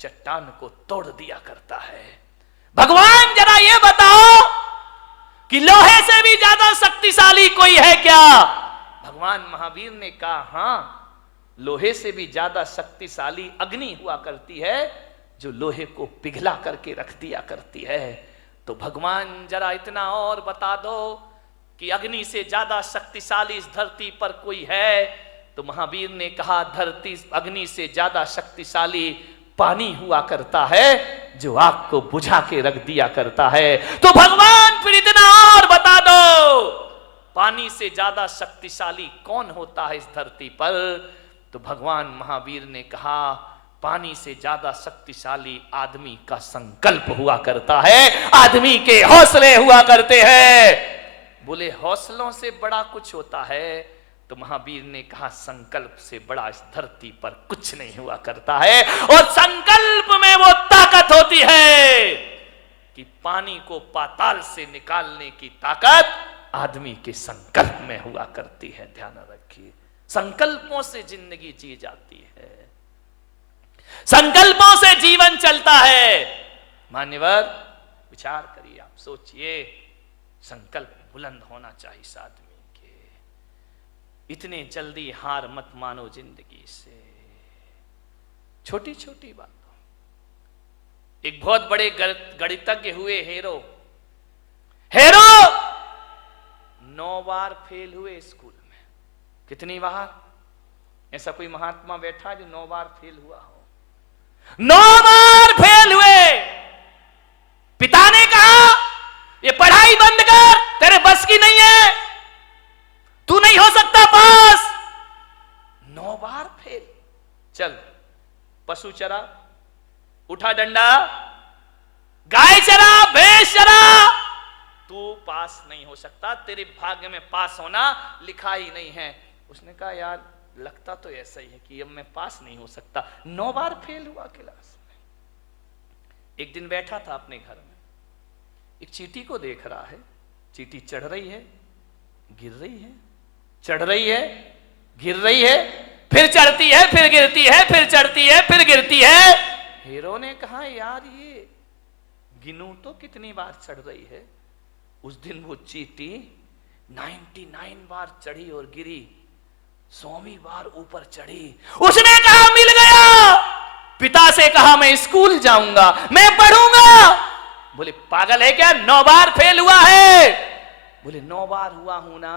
चट्टान को तोड़ दिया करता है। भगवान जरा ये बताओ कि लोहे से भी ज्यादा शक्तिशाली कोई है क्या? भगवान महावीर ने कहा हां, लोहे से भी ज्यादा शक्तिशाली अग्नि हुआ करती है, जो लोहे को पिघला करके रख दिया करती है। तो भगवान जरा इतना और बता दो कि अग्नि से ज्यादा शक्तिशाली इस धरती पर कोई है? तो महावीर ने कहा धरती अग्नि से ज्यादा शक्तिशाली पानी हुआ करता है, जो आग को बुझा के रख दिया करता है। तो भगवान फिर इतना और बता दो, पानी से ज्यादा शक्तिशाली कौन होता है इस धरती पर? तो भगवान महावीर ने कहा पानी से ज्यादा शक्तिशाली आदमी का संकल्प हुआ करता है, आदमी के हौसले हुआ करते हैं। बोले हौसलों से बड़ा कुछ होता है? तो महावीर ने कहा संकल्प से बड़ा इस धरती पर कुछ नहीं हुआ करता है। और संकल्प में वो ताकत होती है कि पानी को पाताल से निकालने की ताकत आदमी के संकल्प में हुआ करती है। ध्यान रखिए, संकल्पों से जिंदगी जी जाती है, संकल्पों से जीवन चलता है। मान्यवर विचार करिए, आप सोचिए, संकल्प बुलंद होना चाहिए इस आदमी के। इतने जल्दी हार मत मानो जिंदगी से, छोटी छोटी बातों। एक बहुत बड़े गणितज्ञ हुए हेरो 9 बार फेल हुए स्कूल में। कितनी बार? ऐसा कोई महात्मा बैठा जो 9 बार फेल हुआ हो? 9 बार फेल हुए। पिता ने कहा ये पढ़ाई बंद कर, तेरे बस की नहीं है, तू नहीं हो सकता पास। 9 बार फेल। चल पशु चरा, उठा डंडा, गाय चरा, भैंस चरा, तू पास नहीं हो सकता, तेरे भाग्य में पास होना लिखा ही नहीं है। उसने कहा यार लगता तो ऐसा ही है कि अब मैं पास नहीं हो सकता। 9 बार फेल हुआ क्लास में। एक दिन बैठा था अपने घर में, एक चींटी को देख रहा है। चींटी चढ़ रही है, गिर रही है, चढ़ रही है, गिर रही है, फिर चढ़ती है, फिर गिरती है, फिर चढ़ती है, फिर गिरती है। हीरो ने कहा यार ये गिनू तो कितनी बार चढ़ रही है। उस दिन वो चींटी 99 बार चढ़ी और गिरी, 100वीं बार ऊपर चढ़ी। उसने कहा मिल गया। पिता से कहा मैं स्कूल जाऊंगा, मैं पढ़ूंगा। बोले पागल है क्या, 9 बार फेल हुआ है? बोले 9 बार हुआ हूं ना,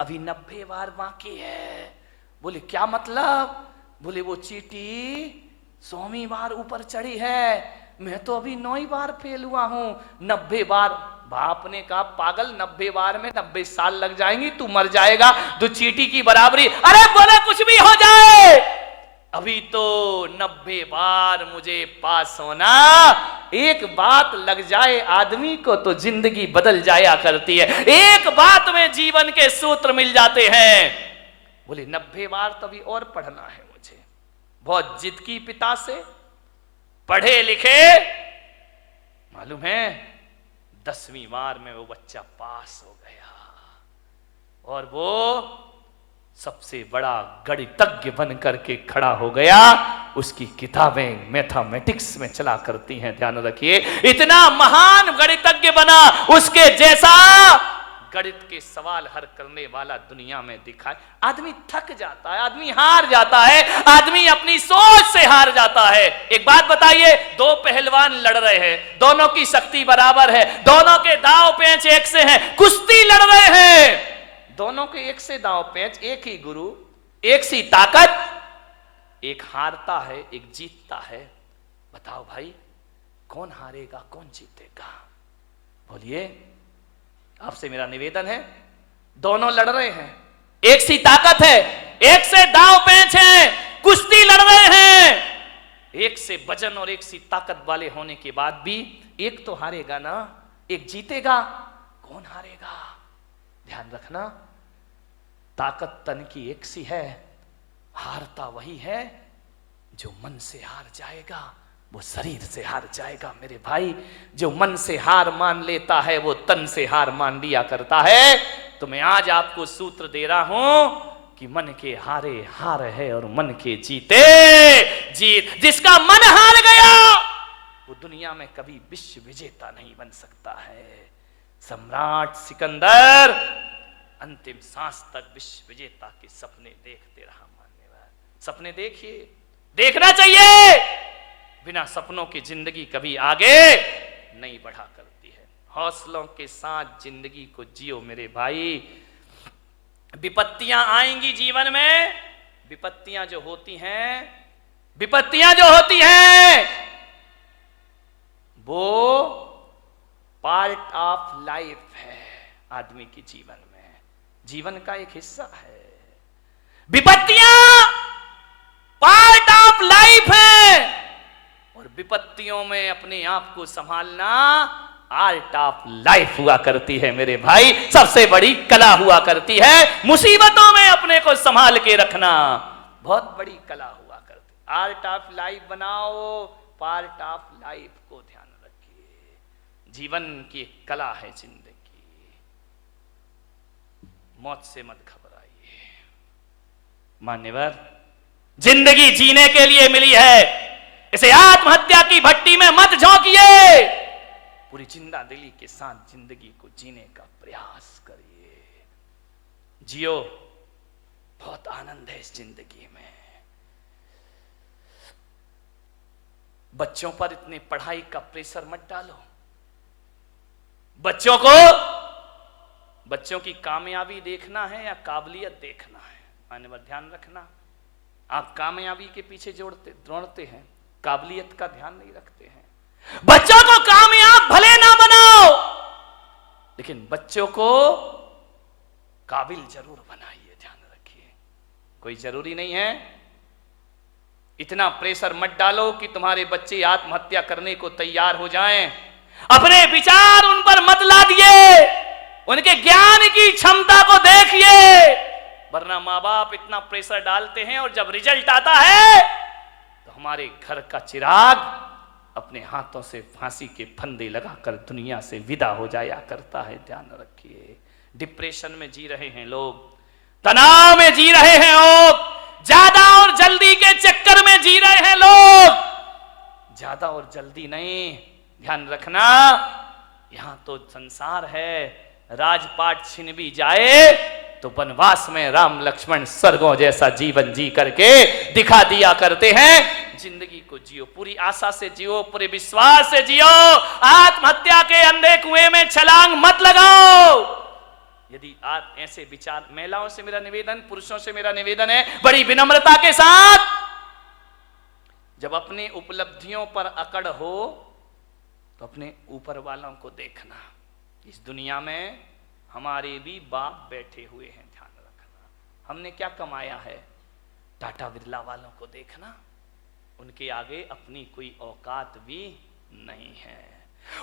अभी 90 बार बाकी है। बोले क्या मतलब? बोले वो चींटी 100वीं बार ऊपर चढ़ी है, मैं तो अभी 9 बार फेल हुआ हूं, 90 बार। बाप ने कहा पागल, 90 बार में 90 साल लग जाएंगी, तू मर जाएगा, तो चींटी की बराबरी। अरे बोले कुछ भी हो जाए, अभी तो 90 बार मुझे पास होना। एक बात लग जाए आदमी को तो जिंदगी बदल जाया करती है। एक बात में जीवन के सूत्र मिल जाते हैं। बोले 90 बार तभी और पढ़ना है मुझे। बहुत जिद की पिता से, पढ़े लिखे, मालूम है 10वीं बार में वो बच्चा पास हो गया और वो सबसे बड़ा गणितज्ञ बन करके खड़ा हो गया। उसकी किताबें मैथमेटिक्स में चला करती हैं। ध्यान रखिए, इतना महान गणितज्ञ बना, उसके जैसा गणित के सवाल हल करने वाला दुनिया में दिखाए। आदमी थक जाता है, आदमी हार जाता है, आदमी अपनी सोच से हार जाता है। एक बात बताइए, 2 पहलवान लड़ रहे हैं, दोनों की शक्ति बराबर है, दोनों के दांव पेंच एक से हैं, कुश्ती लड़ रहे हैं, दोनों के एक से दांव पेंच, एक ही गुरु, एक सी ताकत, एक हारता है, एक जीतता है। बताओ भाई कौन हारेगा, कौन जीतेगा? बोलिए, आपसे मेरा निवेदन है, दोनों लड़ रहे हैं, एक सी ताकत है, एक से दांव पेंच है, कुश्ती लड़ रहे हैं। एक से वजन और एक सी ताकत वाले होने के बाद भी एक तो हारेगा ना, एक जीतेगा। कौन हारेगा? ध्यान रखना, ताकत तन की एक सी है, हारता वही है जो मन से हार जाएगा, वो शरीर से हार जाएगा। मेरे भाई, जो मन से हार मान लेता है वो तन से हार मान लिया करता है। तो मैं आज आपको सूत्र दे रहा हूं कि मन के हारे हार है और मन के जीते जीत। जिसका मन हार गया वो दुनिया में कभी विश्व विजेता नहीं बन सकता है। सम्राट सिकंदर अंतिम सांस तक विश्व विजेता के सपने देखते रहा। मान्यवर, सपने देखिए, देखना चाहिए। बिना सपनों की जिंदगी कभी आगे नहीं बढ़ा करती है। हौसलों के साथ जिंदगी को जियो मेरे भाई। विपत्तियां आएंगी जीवन में, विपत्तियां जो होती हैं वो पार्ट ऑफ लाइफ है आदमी के जीवन में, जीवन का एक हिस्सा है। विपत्तियां पार्ट ऑफ लाइफ है और विपत्तियों में अपने आप को संभालना आर्ट ऑफ लाइफ हुआ करती है मेरे भाई। सबसे बड़ी कला हुआ करती है मुसीबतों में अपने को संभाल के रखना, बहुत बड़ी कला हुआ करती है। आर्ट ऑफ लाइफ बनाओ, पार्ट ऑफ लाइफ को ध्यान रखिए। जीवन की एक कला है जिंदगी, मौत से मत घबराइए। मान्यवर, जिंदगी जीने के लिए मिली है, इसे आत्महत्या की भट्टी में मत झोंकिए। पूरी जिंदा दिली के साथ जिंदगी को जीने का प्रयास करिए। जियो, बहुत आनंद है इस जिंदगी में। बच्चों पर इतने पढ़ाई का प्रेशर मत डालो। बच्चों की कामयाबी देखना है या काबिलियत देखना है। मान्यवर, ध्यान रखना, आप कामयाबी के पीछे दौड़ते हैं, काबिलियत का ध्यान नहीं रखते हैं। बच्चों को कामयाब भले ना बनाओ, लेकिन बच्चों को काबिल जरूर बनाइए। ध्यान रखिए, कोई जरूरी नहीं है इतना प्रेशर मत डालो कि तुम्हारे बच्चे आत्महत्या करने को तैयार हो जाएं। अपने विचार उन पर मत लादिए, उनके ज्ञान की क्षमता को देखिए। वरना माँ बाप इतना प्रेशर डालते हैं और जब रिजल्ट आता है तो हमारे घर का चिराग अपने हाथों से फांसी के फंदे लगाकर दुनिया से विदा हो जाया करता है। ध्यान रखिए, डिप्रेशन में जी रहे हैं लोग, तनाव में जी रहे हैं लोग, ज्यादा और जल्दी के चक्कर में जी रहे हैं लोग। ज्यादा और जल्दी नहीं, ध्यान रखना, यहां तो संसार है। राजपाट छिन भी जाए तो वनवास में राम लक्ष्मण स्वर्गों जैसा जीवन जी करके दिखा दिया करते हैं। जिंदगी को जियो, पूरी आशा से जियो, पूरे विश्वास से जियो। आत्महत्या के अंधे कुएं में छलांग मत लगाओ। यदि आप ऐसे विचार, महिलाओं से मेरा निवेदन, पुरुषों से मेरा निवेदन है बड़ी विनम्रता के साथ, जब अपनी उपलब्धियों पर अकड़ हो तो अपने ऊपर वालों को देखना। इस दुनिया में हमारे भी बाप बैठे हुए हैं, ध्यान रखना। हमने क्या कमाया है? टाटा बिरला वालों को देखना, उनके आगे अपनी कोई औकात भी नहीं है,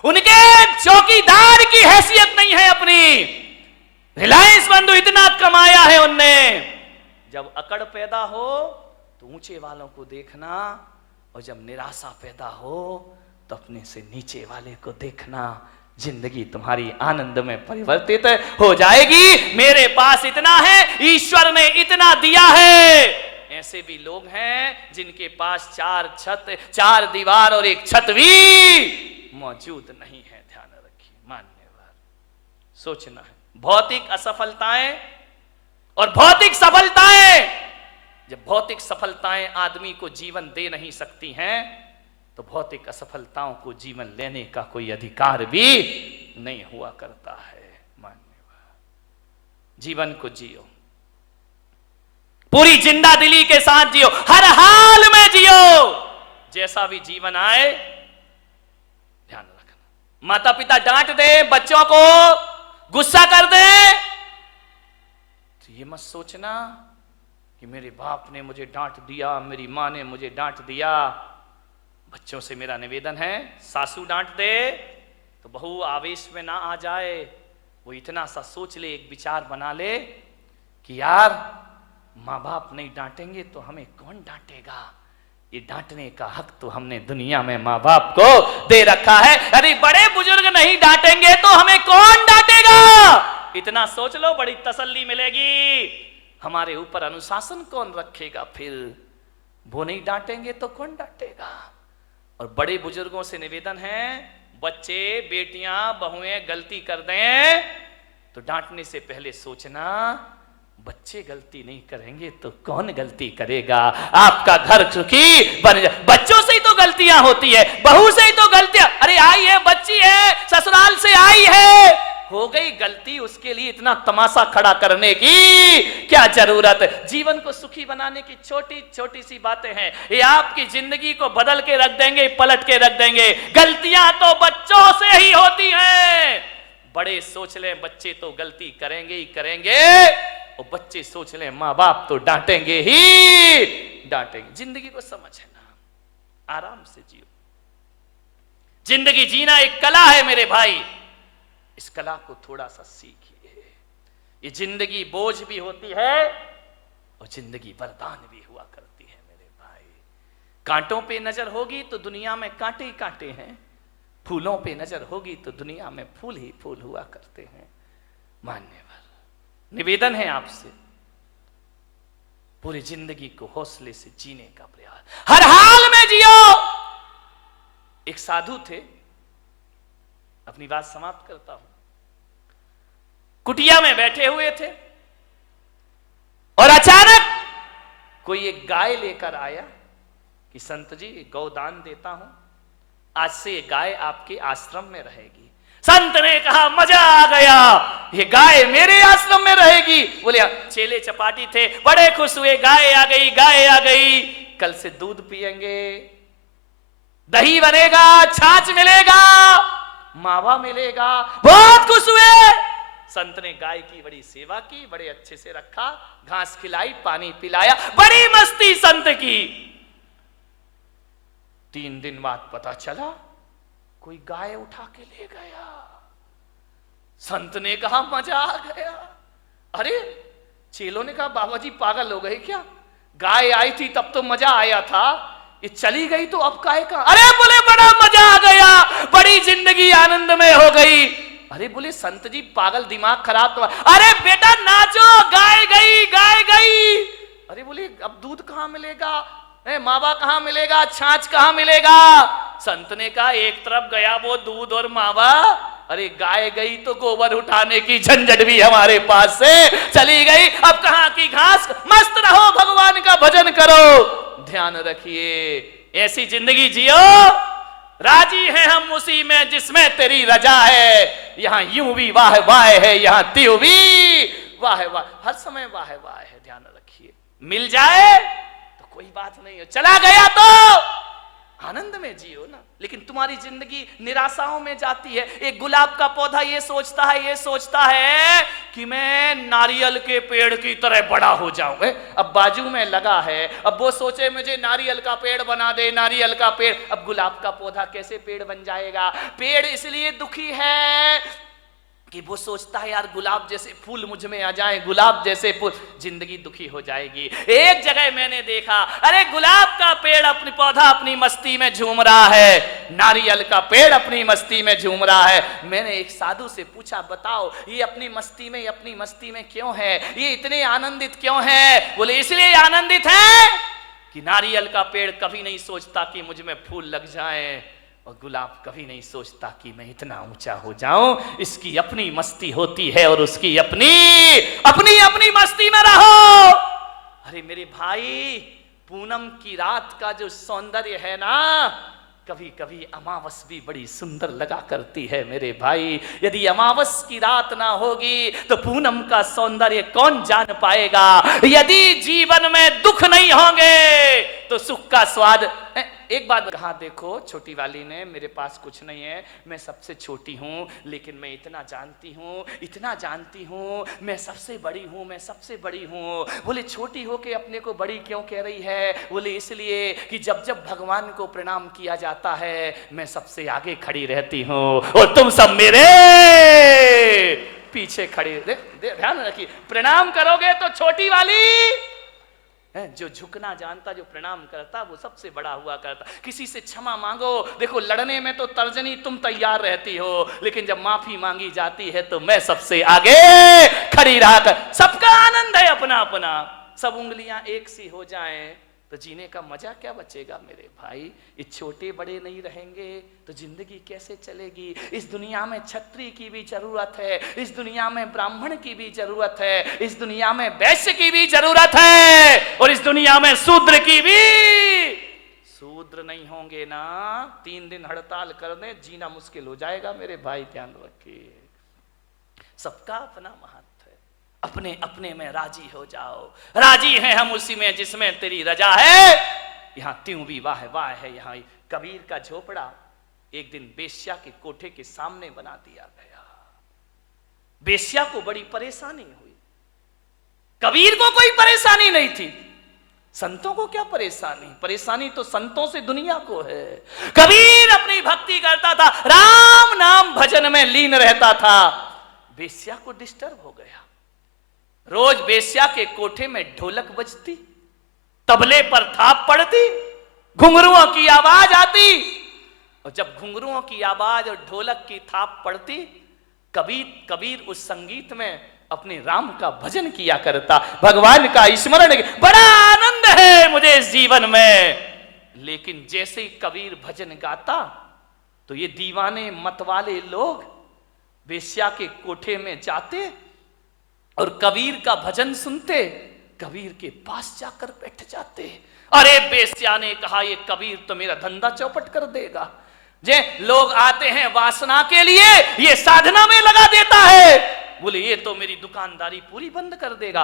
उनके चौकीदार की हैसियत नहीं है अपनी। रिलायंस बंधु इतना कमाया है उनने। जब अकड़ पैदा हो तो ऊंचे वालों को देखना, और जब निराशा पैदा हो तो अपने से नीचे वाले को देखना। जिंदगी तुम्हारी आनंद में परिवर्तित हो जाएगी। मेरे पास इतना है, ईश्वर ने इतना दिया है। ऐसे भी लोग हैं जिनके पास 4 छत, 4 दीवार और 1 छत भी मौजूद नहीं है। ध्यान रखिए, मान्यवर, सोचना है। भौतिक असफलताएं और भौतिक सफलताएं, जब भौतिक सफलताएं आदमी को जीवन दे नहीं सकती हैं तो भौतिक असफलताओं को जीवन लेने का कोई अधिकार भी नहीं हुआ करता है। मान्यवर, जीवन को जियो, पूरी जिंदा दिली के साथ जियो, हर हाल में जियो। जैसा भी जीवन आए, ध्यान रखना। माता पिता डांट दे, बच्चों को गुस्सा कर दे तो ये मत सोचना कि मेरे बाप ने मुझे डांट दिया, मेरी मां ने मुझे डांट दिया। बच्चों से मेरा निवेदन है, सासू डांट दे तो बहू आवेश में ना आ जाए। वो इतना सा सोच ले, एक विचार बना ले कि यार माँ बाप नहीं डांटेंगे तो हमें कौन डांटेगा। ये डांटने का हक तो हमने दुनिया में माँ बाप को दे रखा है। अरे बड़े बुजुर्ग नहीं डांटेंगे तो हमें कौन डांटेगा। इतना सोच लो, बड़ी तसल्ली मिलेगी। हमारे ऊपर अनुशासन कौन रखेगा? फिर वो नहीं डांटेंगे तो कौन डांटेगा? और बड़े बुजुर्गों से निवेदन है, बच्चे बेटियां बहुएं गलती कर दें तो डांटने से पहले सोचना, बच्चे गलती नहीं करेंगे तो कौन गलती करेगा? आपका घर सुखी बन जाए। बच्चों से ही तो गलतियां होती है, बहू से ही तो गलतियां, अरे आई है बच्ची है ससुराल से आई है, हो गई गलती, उसके लिए इतना तमाशा खड़ा करने की क्या जरूरत है? जीवन को सुखी बनाने की छोटी छोटी सी बातें हैं, ये आपकी जिंदगी को बदल के रख देंगे, पलट के रख देंगे। गलतियां तो बच्चों से ही होती हैं। बड़े सोच लें बच्चे तो गलती करेंगे ही करेंगे, और बच्चे सोच लें माँ बाप तो डांटेंगे ही डांटेंगे। जिंदगी को समझना, आराम से जियो। जिंदगी जीना एक कला है मेरे भाई, इस कला को थोड़ा सा सीखिए। ये जिंदगी बोझ भी होती है और जिंदगी वरदान भी हुआ करती है मेरे भाई। कांटों पे नजर होगी तो दुनिया में कांटे ही कांटे हैं, फूलों पे नजर होगी तो दुनिया में फूल ही फूल हुआ करते हैं। मान्यवर, निवेदन है आपसे, पूरी जिंदगी को हौसले से जीने का प्रयास, हर हाल में जियो। एक साधु थे, अपनी बात समाप्त करता हूं। कुटिया में बैठे हुए थे और अचानक कोई एक गाय लेकर आया कि संत जी गौदान देता हूं, आज से ये गाय आपके आश्रम में रहेगी। संत ने कहा मजा आ गया, ये गाय मेरे आश्रम में रहेगी। बोले चेले चपाटी थे, बड़े खुश हुए, गाय आ गई, गाय आ गई, कल से दूध पिएंगे, दही बनेगा, छाछ मिलेगा, मावा मिलेगा। बहुत खुश हुए। संत ने गाय की बड़ी सेवा की, बड़े अच्छे से रखा, घास खिलाई, पानी पिलाया, बड़ी मस्ती संत की। 3 दिन बाद पता चला कोई गाय उठा के ले गया। संत ने कहा मजा आ गया। अरे चेलों ने कहा बाबा जी पागल हो गए क्या? गाय आई थी तब तो मजा आया था, ये चली गई तो अब काहे का? अरे बोले बड़ा मजा आ गया, बड़ी जिंदगी आनंदमय हो गई। अरे बोले संत जी पागल, दिमाग खराब तो? अरे बेटा नाचो, गाय गई, गाय गई। अरे बोले अब दूध कहां मिलेगा, मावा कहां मिलेगा, छाछ कहां मिलेगा? संत ने कहा एक तरफ गया वो दूध और मावा, अरे गाय गई तो गोबर उठाने की झंझट भी हमारे पास से चली गई। अब कहां की घास, मस्त रहो, भगवान का भजन करो, ध्यान रखिए। ऐसी जिंदगी जियो, राजी हैं हम उसी में जिसमें तेरी रजा है। यहां यूं भी वाह वाह है, यहां त्यों भी वाह वाह, हर समय वाह वाह है, ध्यान रखिए। मिल जाए तो कोई बात नहीं है, चला गया तो आनंद में जियो ना। लेकिन तुम्हारी जिंदगी निराशाओं में जाती है। एक गुलाब का पौधा ये सोचता है कि मैं नारियल के पेड़ की तरह बड़ा हो जाऊं। अब बाजू में लगा है, अब वो सोचे मुझे नारियल का पेड़ बना दे, नारियल का पेड़। अब गुलाब का पौधा कैसे पेड़ बन जाएगा? पेड़ इसलिए दुखी है कि वो सोचता है यार गुलाब जैसे फूल मुझ में आ जाएं, गुलाब जैसे फूल, जिंदगी दुखी हो जाएगी। एक जगह मैंने देखा, अरे गुलाब का पेड़ अपनी पौधा अपनी मस्ती में झूम रहा है, नारियल का पेड़ अपनी मस्ती में झूम रहा है। मैंने एक साधु से पूछा बताओ ये अपनी मस्ती में क्यों है, ये इतने आनंदित क्यों है? बोले इसलिए आनंदित है कि नारियल का पेड़ कभी नहीं सोचता कि मुझ में फूल लग जाएं, और गुलाब कभी नहीं सोचता कि मैं इतना ऊंचा हो जाऊं। इसकी अपनी मस्ती होती है और उसकी अपनी मस्ती में रहो। अरे मेरे भाई, पूनम की रात का जो सौंदर्य है ना, कभी कभी अमावस भी बड़ी सुंदर लगा करती है मेरे भाई। यदि अमावस की रात ना होगी तो पूनम का सौंदर्य कौन जान पाएगा? यदि जीवन में दुख नहीं होंगे तो सुख का स्वाद। एक बात कहा, देखो छोटी वाली ने, मेरे पास कुछ नहीं है, मैं सबसे छोटी हूं, लेकिन मैं इतना जानती हूं, मैं सबसे बड़ी हूं। बोले छोटी होके अपने को बड़ी क्यों कह रही है? बोले इसलिए कि जब जब भगवान को प्रणाम किया जाता है मैं सबसे आगे खड़ी रहती हूं और तुम सब मेरे पीछे खड़े। ध्यान रखिए, प्रणाम करोगे तो छोटी वाली जो झुकना जानता, जो प्रणाम करता, वो सबसे बड़ा हुआ करता। किसी से क्षमा मांगो, देखो लड़ने में तो तर्जनी तुम तैयार रहती हो, लेकिन जब माफी मांगी जाती है तो मैं सबसे आगे खड़ी रहा कर। सबका आनंद है अपना अपना, सब उंगलियां एक सी हो जाएं तो जीने का मजा क्या बचेगा मेरे भाई। ये छोटे बड़े नहीं रहेंगे तो जिंदगी कैसे चलेगी। इस दुनिया में क्षत्रिय की भी जरूरत है, इस दुनिया में ब्राह्मण की भी जरूरत है, इस दुनिया में वैश्य की भी जरूरत है, और इस दुनिया में शूद्र की भी। शूद्र नहीं होंगे ना, 3 दिन हड़ताल कर दे, जीना मुश्किल हो जाएगा मेरे भाई, ध्यान रखिए। सबका अपना महत्व, अपने अपने में राजी हो जाओ। राजी हैं हम उसी में जिसमें तेरी रजा है। यहां त्यों भी वाह वाह है। यहां कबीर का झोपड़ा एक दिन बेश्या के कोठे के सामने बना दिया गया। बेश्या को बड़ी परेशानी हुई, कबीर को कोई परेशानी नहीं थी। संतों को क्या परेशानी, परेशानी तो संतों से दुनिया को है। कबीर अपनी भक्ति करता था, राम नाम भजन में लीन रहता था। बेश्या को डिस्टर्ब हो गया। रोज बेश्या के कोठे में ढोलक बजती, तबले पर थाप पड़ती, घुंघरुओं की आवाज आती, और जब घुंघरुओं की आवाज और ढोलक की थाप पड़ती, कबीर उस संगीत में अपने राम का भजन किया करता, भगवान का स्मरण। बड़ा आनंद है मुझे इस जीवन में। लेकिन जैसे ही कबीर भजन गाता तो ये दीवाने मतवाले लोग बेश्या के कोठे में जाते और कबीर का भजन सुनते, कबीर के पास जाकर बैठ जाते। अरे बेश्या ने कहा, ये कबीर तो मेरा धंधा चौपट कर देगा। जे लोग आते हैं वासना के लिए, ये साधना में लगा देता है। बोले ये तो मेरी दुकानदारी पूरी बंद कर देगा।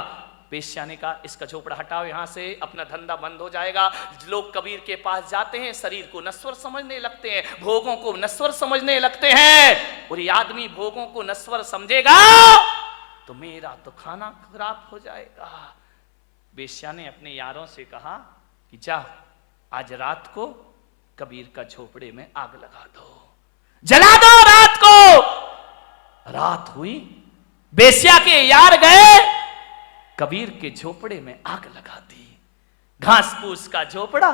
बेश्या ने कहा, इसका झोपड़ा हटाओ यहां से, अपना धंधा बंद हो जाएगा। लोग कबीर के पास जाते हैं, शरीर को नश्वर समझने लगते हैं, भोगों को नश्वर समझने लगते हैं। और ये आदमी भोगों को नश्वर समझेगा तो मेरा तो खाना खराब हो जाएगा। बेश्या ने अपने यारों से कहा कि जा, आज रात को कबीर का झोपड़े में आग लगा दो, जला दो रात को। रात हुई, बेश्या के यार गए, कबीर के झोपड़े में आग लगा दी। घास फूस का झोपड़ा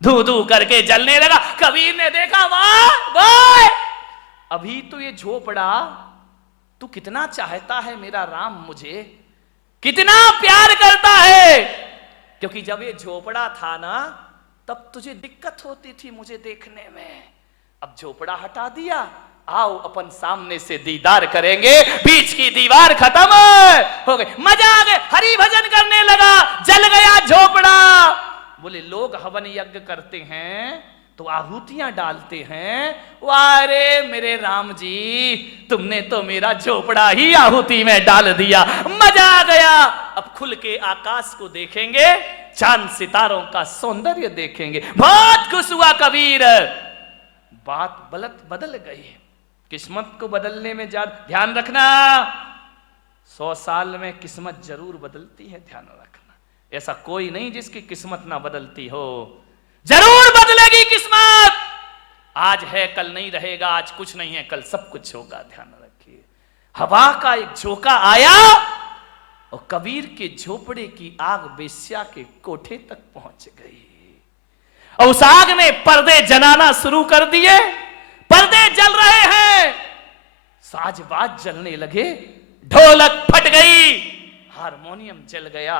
धू धू करके जलने लगा। कबीर ने देखा, वाह वाह, अभी तो ये झोपड़ा तू कितना चाहता है मेरा राम, मुझे कितना प्यार करता है। क्योंकि जब ये झोपड़ा था ना, तब तुझे दिक्कत होती थी मुझे देखने में। अब झोपड़ा हटा दिया, आओ अपन सामने से दीदार करेंगे। बीच की दीवार खत्म हो गई, मजा आ गया, हरि भजन करने लगा, जल गया झोपड़ा। बोले लोग हवन यज्ञ करते हैं तो आहुतियां डालते हैं, वारे मेरे राम जी, तुमने तो मेरा झोपड़ा ही आहुति में डाल दिया, मजा आ गया। अब खुल के आकाश को देखेंगे, चांद सितारों का सौंदर्य देखेंगे। बहुत खुश हुआ कबीर। बात बदल गई। किस्मत को बदलने में ज्यादा ध्यान रखना, 100 साल में किस्मत जरूर बदलती है, ध्यान रखना। ऐसा कोई नहीं जिसकी किस्मत ना बदलती हो, जरूर बदलेगी किस्मत। आज है कल नहीं रहेगा, आज कुछ नहीं है कल सब कुछ होगा, ध्यान रखिए। हवा का एक झोंका आया और कबीर के झोपड़े की आग बेश्या के कोठे तक पहुंच गई। और उस आग ने पर्दे जलाना शुरू कर दिए, पर्दे जल रहे हैं, साजबाज जलने लगे, ढोलक फट गई, हारमोनियम जल गया।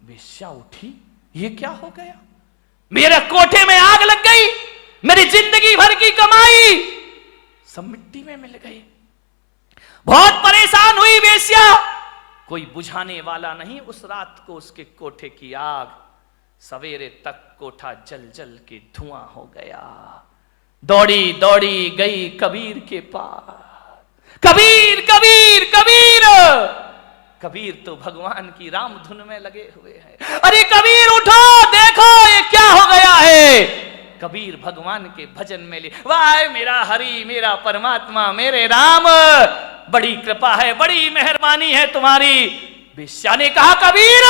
बेश्या उठी, ये क्या हो गया, मेरे कोठे में आग लग गई, मेरी जिंदगी भर की कमाई सब मिट्टी में मिल गई। बहुत परेशान हुई बेश्या, कोई बुझाने वाला नहीं उस रात को उसके कोठे की आग। सवेरे तक कोठा जल जल के धुआं हो गया। दौड़ी दौड़ी गई कबीर के पास, कबीर कबीर कबीर। कबीर तो भगवान की राम धुन में लगे हुए हैं। अरे कबीर उठो, देखो ये क्या हो गया है। कबीर भगवान के भजन में ले, वाह मेरा हरि, मेरा परमात्मा, मेरे राम, बड़ी कृपा है, बड़ी मेहरबानी है तुम्हारी। बेश्या ने कहा, कबीर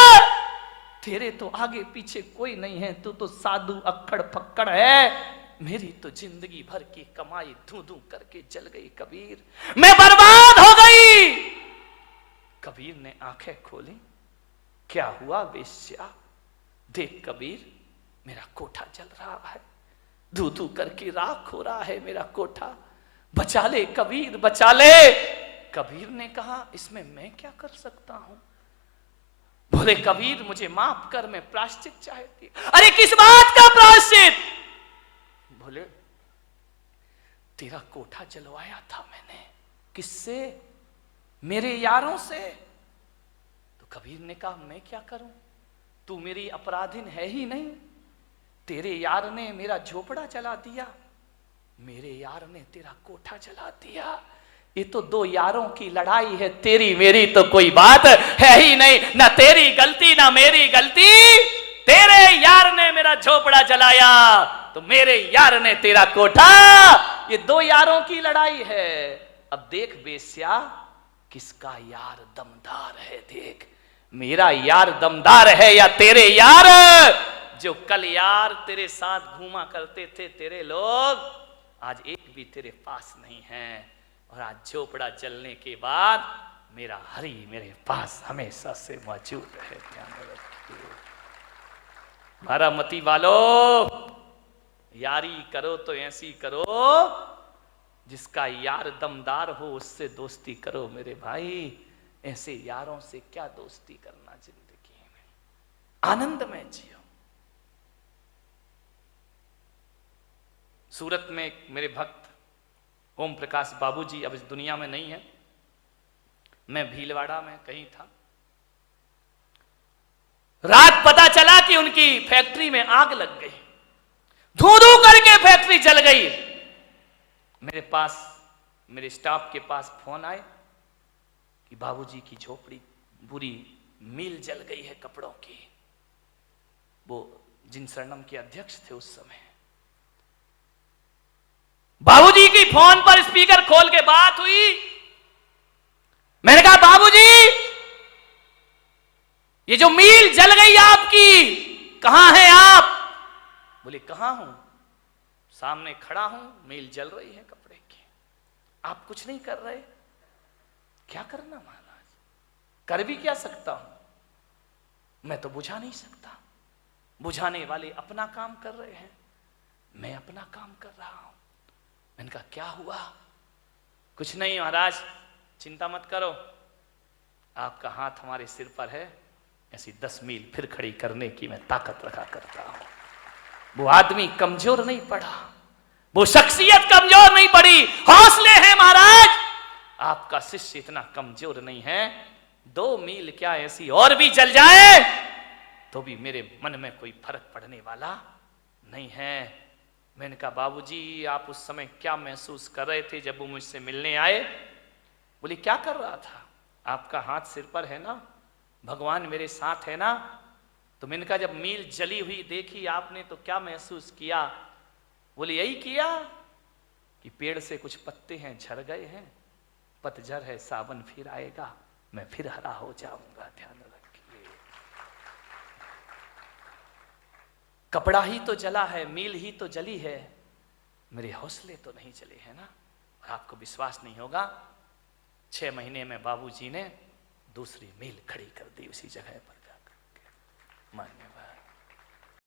तेरे तो आगे पीछे कोई नहीं है, तू तो साधु अक्खड़ फक्कड़ है, मेरी तो जिंदगी भर की कमाई धू धू करके जल गई कबीर, मैं बर्बाद हो गई। कबीर ने आंखें खोली, क्या हुआ वेश्या? देख कबीर, मेरा कोठा जल रहा है, धू धू करके राख हो रहा है मेरा कोठा, बचा ले कबीर, बचा ले। कबीर ने कहा, इसमें मैं क्या कर सकता हूं? बोले कबीर, मुझे माफ कर, मैं प्रायश्चित चाहती। अरे किस बात का प्रायश्चित? बोले तेरा कोठा जलवाया था मैंने। किससे? मेरे यारों से। तो कबीर ने कहा, मैं क्या करूं? तू मेरी अपराधिन है ही नहीं। तेरे यार ने मेरा झोपड़ा जला दिया, मेरे यार ने तेरा कोठा जला दिया। ये तो दो यारों की लड़ाई है, तेरी मेरी तो कोई बात है ही नहीं। ना तेरी गलती ना मेरी गलती। तेरे यार ने मेरा झोपड़ा जलाया तो मेरे यार ने तेरा कोठा। ये दो यारों की लड़ाई है। अब देख बेस्या, किसका यार दमदार है। देख, मेरा यार दमदार है या तेरे यार? जो कल यार तेरे साथ घूमा करते थे तेरे लोग, आज एक भी तेरे पास नहीं है। और आज झोपड़ा जलने के बाद मेरा हरि मेरे पास हमेशा से मौजूद है। बारामती वालों, यारी करो तो ऐसी करो, जिसका यार दमदार हो उससे दोस्ती करो मेरे भाई। ऐसे यारों से क्या दोस्ती करना जिंदगी में। आनंद में जियो। सूरत में एक मेरे भक्त ओम प्रकाश बाबूजी अब इस दुनिया में नहीं है, मैं भीलवाड़ा में कहीं था। रात पता चला कि उनकी फैक्ट्री में आग लग गई, धू धू करके फैक्ट्री जल गई। मेरे पास, मेरे स्टाफ के पास फोन आए कि बाबूजी की झोपड़ी, बुरी मिल जल गई है कपड़ों की। वो जिन शरणम के अध्यक्ष थे उस समय, बाबूजी की फोन पर स्पीकर खोल के बात हुई। मैंने कहा बाबूजी, ये जो मिल जल गई आपकी, कहां हैं आप? बोले कहां हूं? सामने खड़ा हूं, मिल जल रही है कपड़े की। आप कुछ नहीं कर रहे? क्या करना महाराज, कर भी क्या सकता हूं? मैं तो बुझा नहीं सकता। बुझाने वाले अपना काम कर रहे हैं, मैं अपना काम कर रहा हूं। मैंने कहा क्या हुआ? कुछ नहीं महाराज, चिंता मत करो, आपका हाथ हमारे सिर पर है, ऐसी 10 मील फिर खड़ी करने की मैं ताकत रखा करता हूं। वो आदमी कमजोर नहीं पड़ा, वो शख्सियत कमजोर नहीं पड़ी, हौसले हैं महाराज। आपका शिष्य इतना कमजोर नहीं है। 2 मील क्या, ऐसी और भी जल जाए तो भी मेरे मन में कोई फर्क पड़ने वाला नहीं है। मैंने कहा बाबूजी, आप उस समय क्या महसूस कर रहे थे जब वो मुझसे मिलने आए? बोले क्या कर रहा था? आपका हाथ सिर पर है ना, भगवान मेरे साथ है ना। तो मैंने कहा जब मील जली हुई देखी आपने तो क्या महसूस किया? बोले यही किया कि पेड़ से कुछ पत्ते हैं झड़ गए हैं, पतझड़ है, सावन फिर आएगा, मैं फिर हरा हो जाऊंगा। ध्यान रखिए, कपड़ा ही तो जला है, मील ही तो जली है, मेरे हौसले तो नहीं जले हैं ना। और आपको विश्वास नहीं होगा, 6 महीने में बाबूजी ने दूसरी मील खड़ी कर दी उसी जगह पर जाकर। मान्यवर